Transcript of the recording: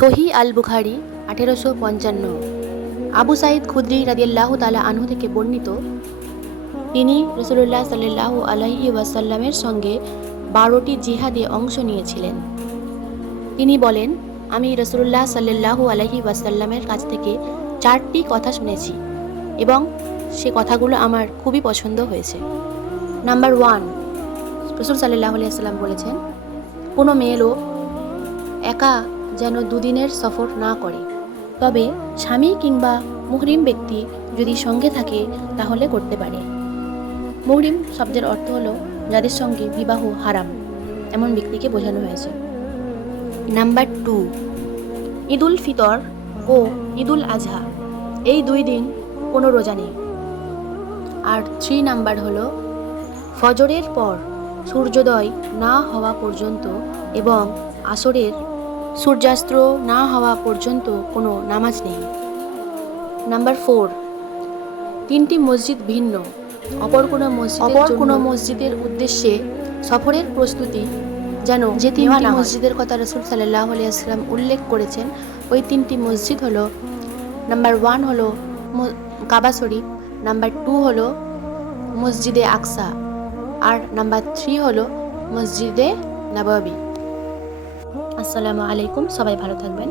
সহি আল বুখারি 1855। আবু সাঈদ খুদরি রাদিয়াল্লাহু তাআলা আনহু থেকে বর্ণিত, তিনি রাসূলুল্লাহ সাল্লাল্লাহু আলাইহি ওয়াসাল্লামের সঙ্গে 12টি জিহাদে অংশ নিয়েছিলেন। তিনি বলেন, আমি রাসূলুল্লাহ সাল্লাল্লাহু আলাইহি ওয়াসাল্লামের কাছ থেকে 4টি কথা শুনেছি এবং সে কথাগুলো আমার খুবই পছন্দ হয়েছে। নাম্বার 1, রাসূল সাল্লাল্লাহু আলাইহি ওয়াসাল্লাম বলেছেন, কোনো মেয়ে লোক একা যেন দুদিনের সফর না করে, তবে স্বামী কিংবা মুহরিম ব্যক্তি যদি সঙ্গে থাকে তাহলে করতে পারে। মুহরিম শব্দের অর্থ হলো যাদের সঙ্গে বিবাহ হারাম, এমন ব্যক্তিকে বোঝানো হয়েছে। নাম্বার 2, ঈদুল ফিতর ও ঈদুল আজহা, এই 2 দিন কোনো রোজা নেই। আর 3 নাম্বার হলো ফজরের পর সূর্যোদয় না হওয়া পর্যন্ত এবং আসরের সূর্যাস্ত না হওয়া পর্যন্ত কোনো নামাজ নেই। নাম্বার 4, 3টি মসজিদ ভিন্ন, অপর কোনো মসজিদের উদ্দেশ্যে সফরের প্রস্তুতি যেন যে 3টি মসজিদের কথা রাসূল সাল্লাল্লাহু আলাইহি ওয়াসাল্লাম উল্লেখ করেছেন, ওই 3টি মসজিদ হলো, নাম্বার 1 হলো কাবা শরীফ, নাম্বার 2 হলো মসজিদে আকসা, আর নাম্বার 3 হলো মসজিদে নববী। আসসালামু আলাইকুম, সবাই ভালো থাকবেন।